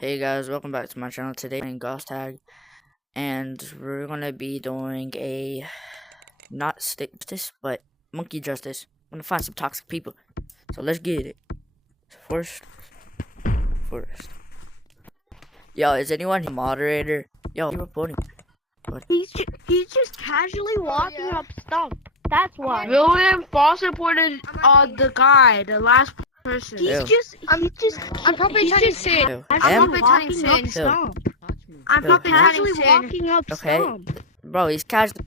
Hey guys, welcome back to my channel. Today I'm playing Gost tag, and we're gonna be doing a not stick justice, but monkey justice. I'm gonna find some toxic people, so let's get it. First. Yo, is anyone a moderator? Yo, you're reporting. What? He's just casually walking up stump. That's why. William false reported the guy, the last person. Ew. I'm probably trying to say it. I'm probably trying to say it. I'm probably Casually trying to walking up Okay. stump. Bro, he's casual.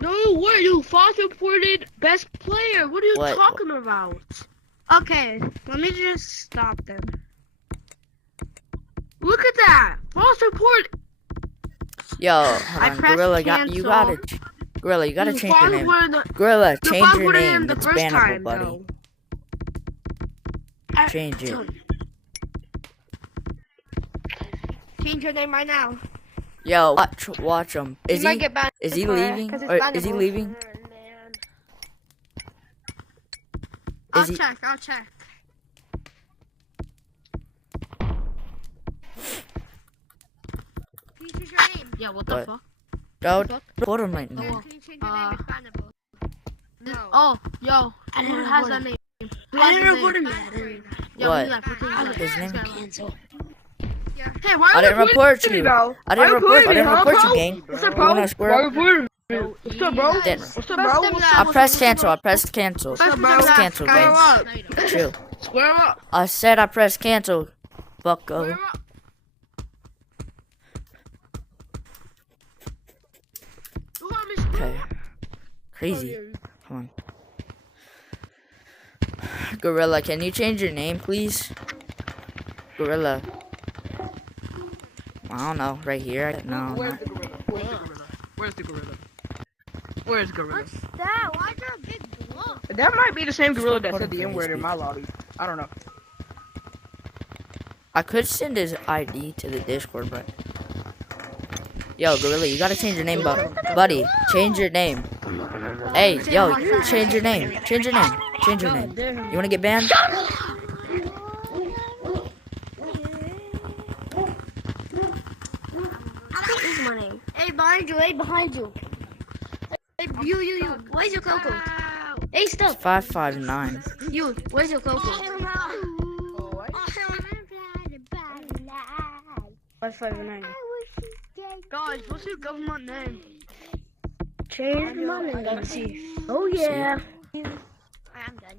No way, you false reported best player. What are you What? talking about? Okay, let me just stop them. Look at that. False report. Yo, hold I on. pressed Gorilla, cancel. you gotta change your name. The Gorilla, change false your reported name. him the It's first bannable, time, buddy. though. Change it. Change your name right now. Yo, watch him. Is might he? get banned Is he for it, leaving? 'cause it's Or is he bannable. leaving? I'll Is he? check. Change your name. Yeah, what the What? fuck? Don't report him right now. Change your name. It's bannable. No. Oh, yo, who has that name? I didn't report him yet. Yo, What? who's that? His name? Cancel. Hey, why I didn't report you. I didn't report you, gang. What's up, You bro? wanna square up? What's up, bro? Then What's up, bro? I pressed cancel. I pressed cancel. Press cancel, Square up. Chill. Square up. I said I pressed cancel. Bucko. Square up. You want me to square Okay. Crazy. Come on. Gorilla, can you change your name, please? Gorilla. I don't know. Right here? No. Where's the gorilla? Where's gorilla? What's that? Why is there a big lump? That might be the same gorilla that Hold said on, the N word in please. my lobby. I don't know. I could send his ID to the Discord, but yo, Gorilla, you gotta change your name, buddy. Change your name. Hey, yo, change your name. Change your name. Change your name. You wanna get banned? What is my name? Hey, behind you. Hey, behind you. Hey, you. Where's your cocoa? Hey, It's stop. 559. You. Where's your cocoa? 559. Guys, what's your government name? Change my name. Let's see. Oh yeah.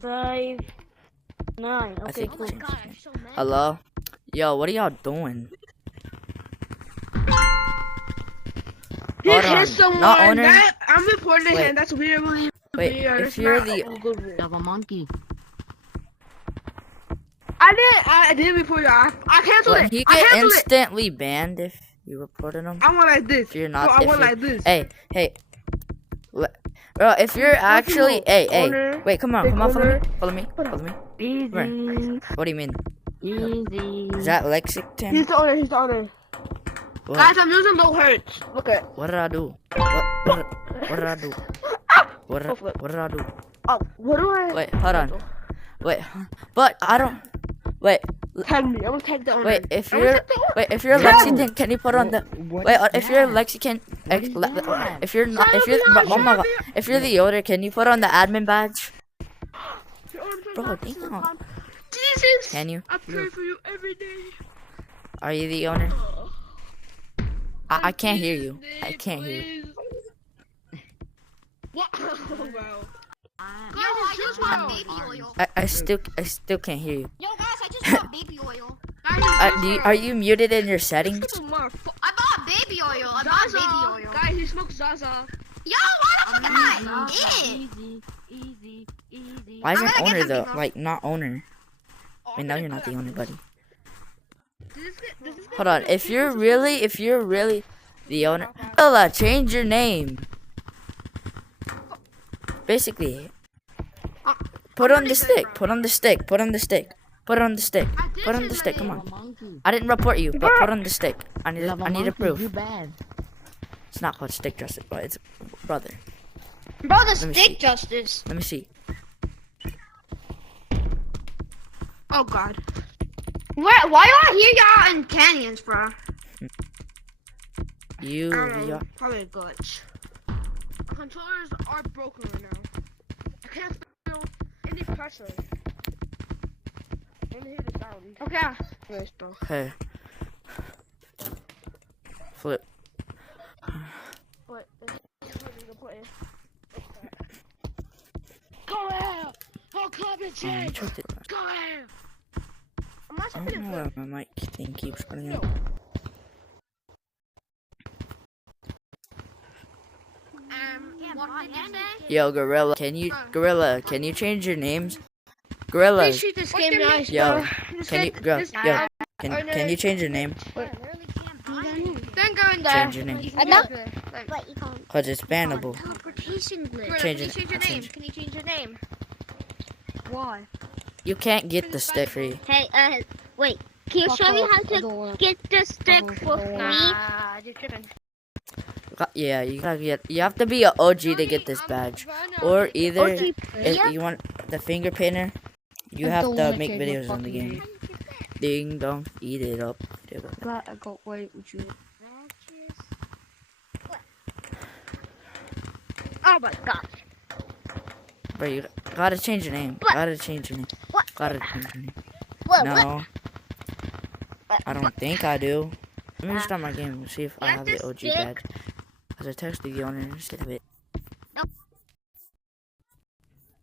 5 9. I Okay, think cool. he changed his name. Hello? Yo, what are y'all doing? He Hold on. hit someone. Not owner? That, I'm reporting Wait. him. That's weird. Weird. Wait, if you're the Of a monkey. I didn't report you. I canceled What, it. he I get canceled it. instantly banned if you reported him? I want like this. If you're No, not, I if want you're, like this. hey, bro, if you're actually, hey, owner, wait, come on, big follow owner. me. Easy. What do you mean? Easy. Is that Lexington? He's the owner. What? Guys, I'm using low hertz. Look at. What did I do? What did I do? What did I do? Oh, what do I? Wait, hold on. Wait, but I don't. Wait, Tag me. I'm gonna tag the owner. wait. If I'm gonna you're, tag the owner. if you're Lexington, can you put on the? Wait, if you're Lexington, if you're not, oh my god, if you're the owner, can you put on the admin badge? Bro, damn. Jesus. Can you? I pray for you every day. Are you the owner? I can't hear you. I can't hear you. What? Oh, wow. Yo, I just bought baby oil. I still can't hear you. Yo, guys, I just bought baby oil. Are you muted in your settings? I bought baby oil. I bought baby oil. Guys, he smokes Zaza. Yo, why the fuck am I? Why isn't I'm gonna owner get though? something, Like not owner. I mean, no, you're not the owner, buddy. Does this Hold on. If you're really the owner, Ella, change your name. Basically, put on the stick. Put on the stick. Put on the stick. Put on the stick. Put on the stick. Come on. I didn't report you, but put on the stick. I need a proof. It's not called stick justice, but it's brother. Bro, the Let me stick see. justice. Let me see. Oh God. Why do I hear y'all in canyons, bro? You, yeah. Probably a glitch. Controllers are broken right now. I can't feel any pressure. Only hear the sound. Okay. Okay. Flip. But it's ready to play. Go out! Oh, climate change! Checked it. Go out! I'm I actually don't know gonna why my mic thing keeps running out. What did you say? Yo, Gorilla, can you change your names? Gorilla, Please treat this game nice, yo, bro. can you change your name? Don't go in there. Change your name. Cause it's bannable. Teleportation glitch. Change Can you it. change your name? Change Can you change your name? Why? You can't get the stick free. Hey, wait. Can you show me how to get the stick for free? Nah, you're tripping. Yeah, you have to be an OG to get this badge, or either if you want the finger painter, you have to make videos in the game. Ding dong, eat it up. I got wait, would you? Oh my gosh. Bro, you gotta change your name. Gotta change your name. Gotta change your name. No, I don't think I do. Let me start my game and see if I have the OG badge. Cause I texted the owner instead of it.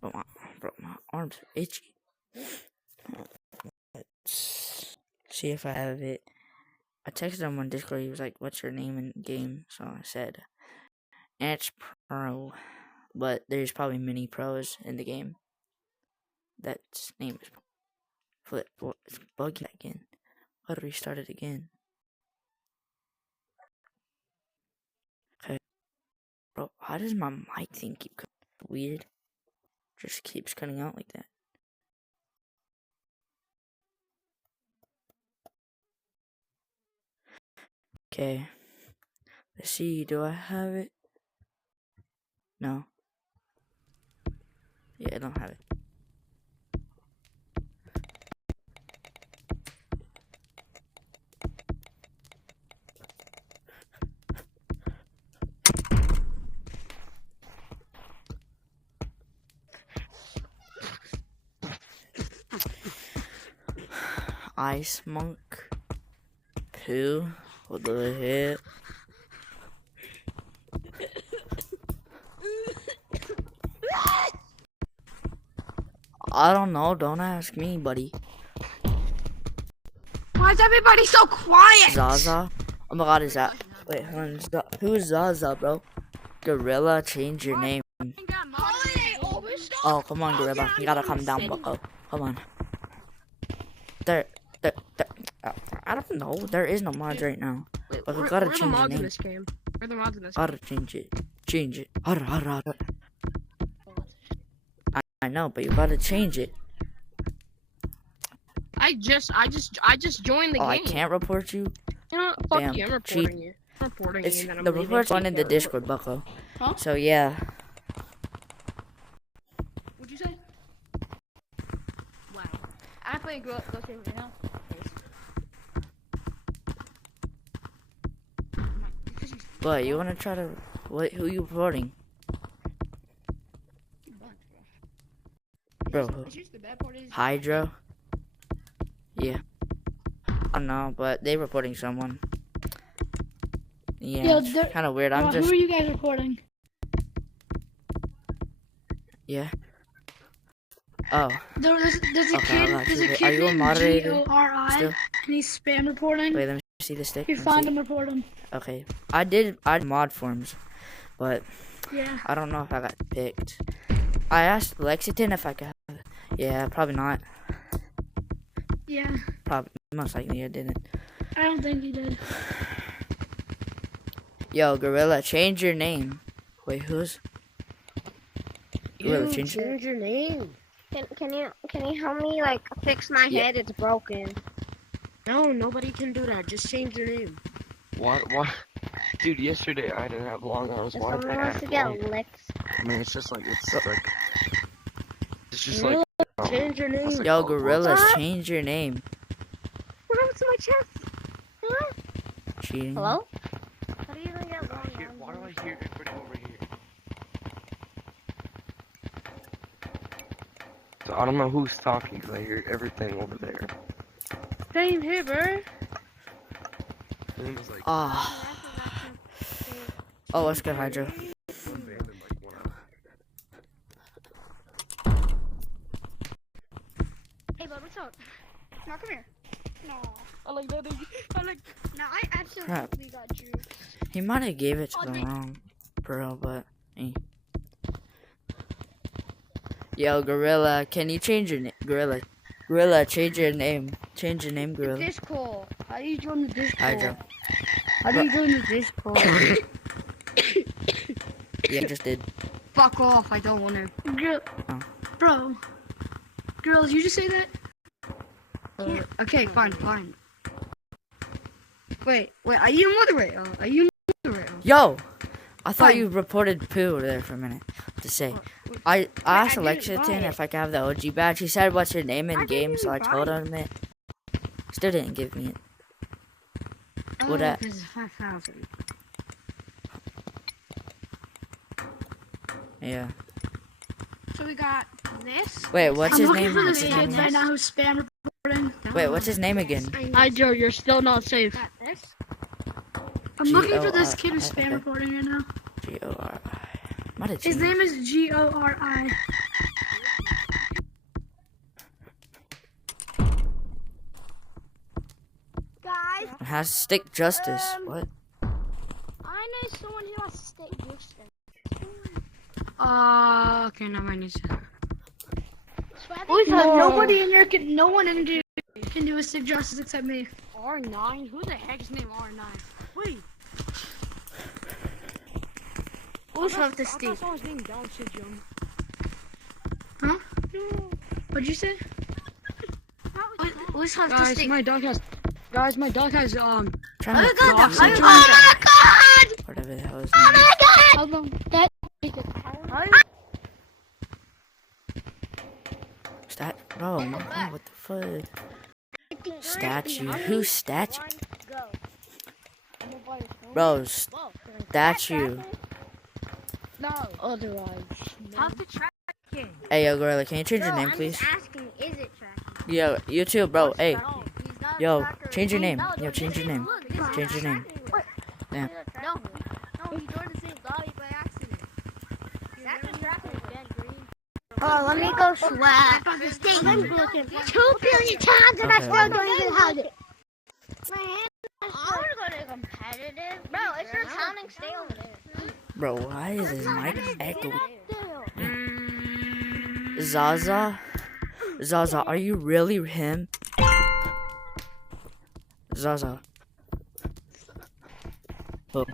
Bro, my arms are itchy. Let's see if I have it. I texted him on Discord. He was like, "What's your name in game?" So I said, "Ants Pro," but there's probably many pros in the game. That name is Flip. Well, it's buggy again. Gotta restart it again. Okay, bro. How does my mic thing keep cutting? Weird. Just keeps cutting out like that. Okay. Let's see, do I have it? No. Yeah, I don't have it. Ice Monk. Pooh. What the heck? I don't know. Don't ask me, buddy. Why is everybody so quiet? Zaza? Oh my god, is that? Wait, hold on. Who's Zaza, bro? Gorilla, change your name. Oh, come on, Gorilla. You gotta calm down, bucko. Come on. I don't know. There is no mods right now. But we gotta change the name. Where are the mods in this? Gotta change it. Change it. I know, but you gotta change it. I just joined the game. Oh, I can't report you? You know, fuck Damn, you, I'm reporting you. I'm reporting It's, you and then I'm the leaving report's so you on in the can't Discord, bucko. Huh? So, yeah. What'd you say? Wow. I'm playing Ghost right now. But you wanna try to... who you reporting? Bro, who? The bad part is Hydro? Yeah. I don't know, but they reporting someone. Yeah, Yo, it's kind of weird. I'm Who just... are you guys recording? Yeah. Oh. There's a Okay, kid. There's a Are kid you a named moderator Gori, still? and he's spam reporting. Wait, let me see the stick. If you Let me find see. him, report him. Okay. I did mod forms, but Yeah. I don't know if I got picked. I asked Lexington if I could have it. Yeah, probably not. Yeah. Probably, most likely I didn't. I don't think he did. Yo, Gorilla, change your name. Wait, who's? Gorilla, change your... your name. Can you help me like fix my Yeah. head? It's broken. No, nobody can do that. Just change your name. What? Dude, yesterday I didn't have long arms. If Why did someone I wants have to get long? licked. I mean, it's just like, it's just like, Change your name. Yo, Gorillas, change your name. to my chest. Huh? Cheating. Hello? How do you even get long Why do I hear everybody over here? So I don't know who's talking because I hear everything over there. Same here, bro. And it was like Ah. Oh, what's good, Hydro? one band and like one out. Hey, bud, what's up? No, come here. No. I like that. No, I absolutely got you. He might have gave it to Oh, the dang. wrong girl, but Yo, Gorilla, can you change your name? Gorilla, change your name. Change your name, Gorilla. Discord. How do you join the Discord? Hydro. How do you join the Discord? Yeah, I just did. Fuck off, I don't want to. Girl, Oh. bro. Girls, you just say that? Okay, fine. Wait, are you a moderator? Yo, I thought Fine. you reported poo there for a minute. To say, I asked I Alexa didn't buy if I could have the OG badge. She said, "What's your name in I game?" didn't So I buy told it. him it. Still didn't give me it. Oh, What that? this is 5,000. Yeah. So we got this. Wait, what's I'm his looking name? for What's this his kid name? right now who's spam reporting. Wait, what's his name again? Hydro, you're still not safe. Got this. I'm looking for this G-O-R- kid who's spam reporting right now. G-O-R-I. Might have His changed. name is Gori. Guys, It has stick justice. What? I know someone who has to stay distance. Okay, never mind. Always nobody in here can. No one in here can do a stick justice except me. R9? Who the heck's name R9? Wait. Always have to I stick. thought someone's being Down syndrome. Huh? What'd you say? Always have to Guys, stick. my dog has. Guys, my dog has Trying to Down syndrome. whatever the hell his Oh name is. my god! That Bro, my God, what the fuck? Statue. Who's statue? Bro, statue. No. Otherwise. How's the track? Hey, yo, Gorilla, can you change your name, please? Asking, is it tracking? Yo, you too, bro. Hey, No, he's not yo, tracking. change your name. No, Yo, change your name. look, this is Change your name. tracking. Yeah. No, he joined the same lobby by accident. That's a tracking again, Green. Oh, let me go swag. 2 billion times and I still don't even have it. My hand is I want to go to competitive. Bro, if you're counting, stay over there. Bro, why is his mic echoing? Zaza? Zaza, are you really him? Zaza. Who?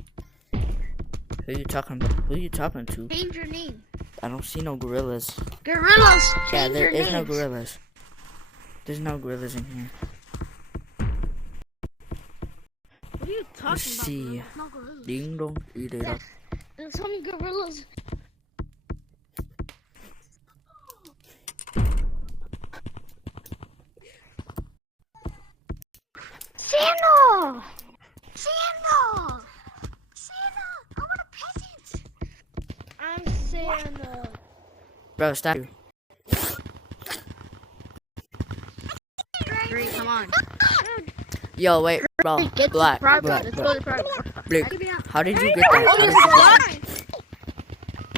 Who you talking about? Who you talking to? Change your name. I don't see no gorillas. Gorillas. Yeah, Change there your is no names. gorillas. There's no gorillas in here. What are you Let's talking see. about? No gorillas. Ding dong, eat it up. There's some gorillas. Santa! Santa! Santa! I want a present! I'm Santa. Bro, statue. Green, come on. Yo, wait, bro. Black. Let's go Black. to private. Blake, how did you get that? How did you get that?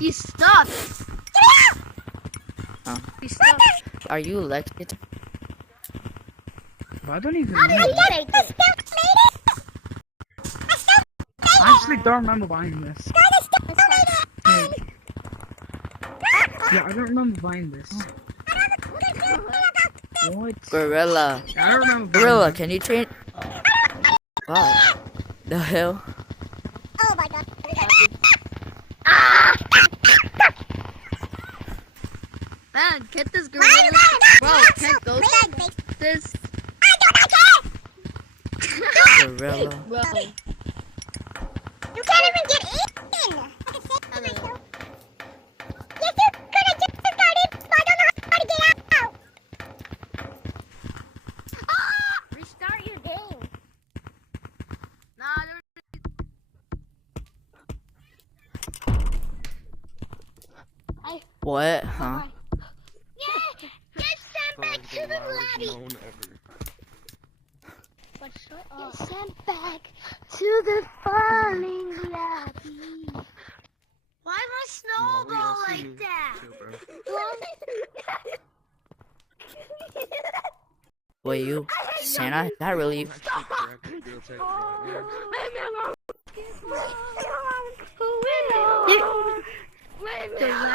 He's stuck. Oh. He's stuck. Are you elected? I don't even How know. did you take it? I actually don't remember buying this. Yeah, I don't remember buying this. What? Gorilla. I don't remember buying Gorilla, can you change? Wow. The hell? Oh my god. Man, get this gorilla. Bro, get those. This. Gorilla. Bro. You can't even get in! Hello. Yes, you could have just started, but I don't know how to get out! Restart your day. What? Huh? Yeah, get sent back to the lobby. Get sent back to the falling lobby. Why am I snowball like that? Wait, you? Santa? Is that really you?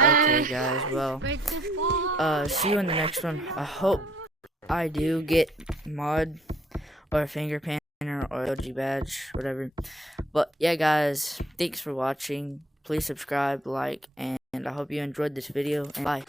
Okay, guys, well, see you in the next one. I hope I do get mod or finger panner or LG badge, whatever. But yeah, guys, thanks for watching. Please subscribe, like, and I hope you enjoyed this video. And bye.